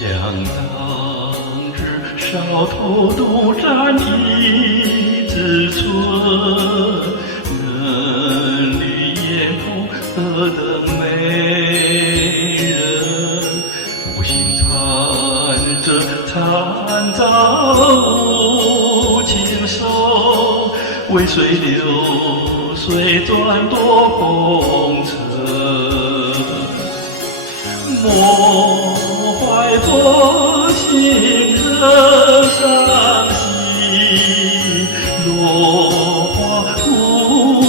想当日少头独占一枝春，嫩绿眼瞳何等美人，无心缠着残障无情手，为水流水转多风尘。莫怀多情人伤心，落花无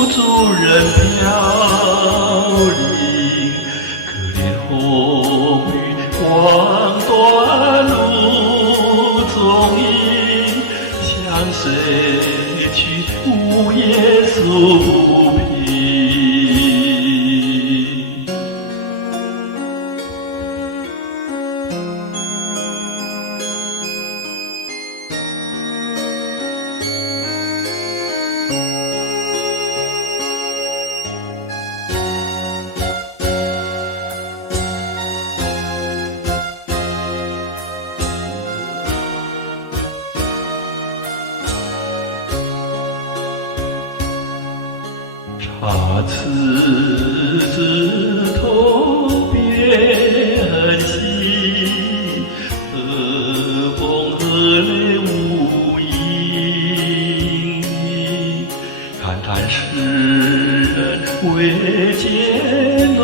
主人飘零。可怜红雨望断路踪影，向谁去午夜诉不平。插翅枝头变心，何风何泪无影。感叹世人未见侬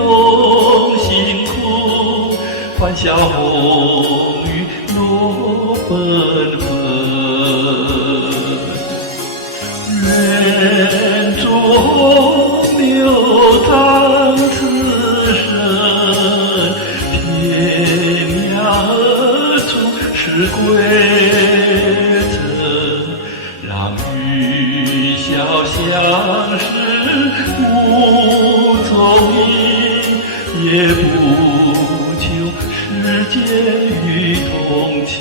辛苦，欢笑红雨落纷纷。愿逐洪流淌此生，天涯何处是归程？让雨潇相识无踪影，也不求世间与同情。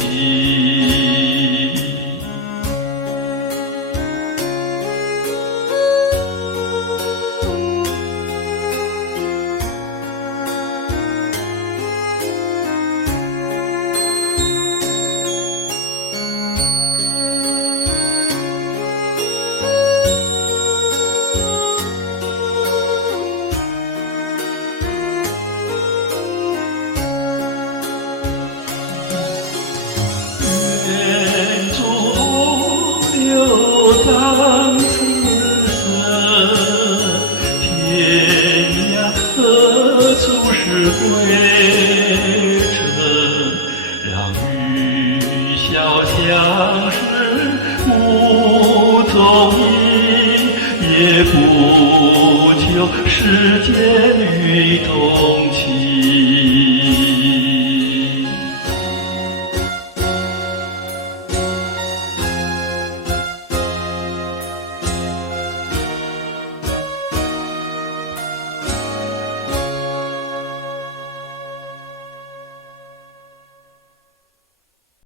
流淌此生，天涯何处是归程？让雨潇相识无踪影，也不求世间与同情。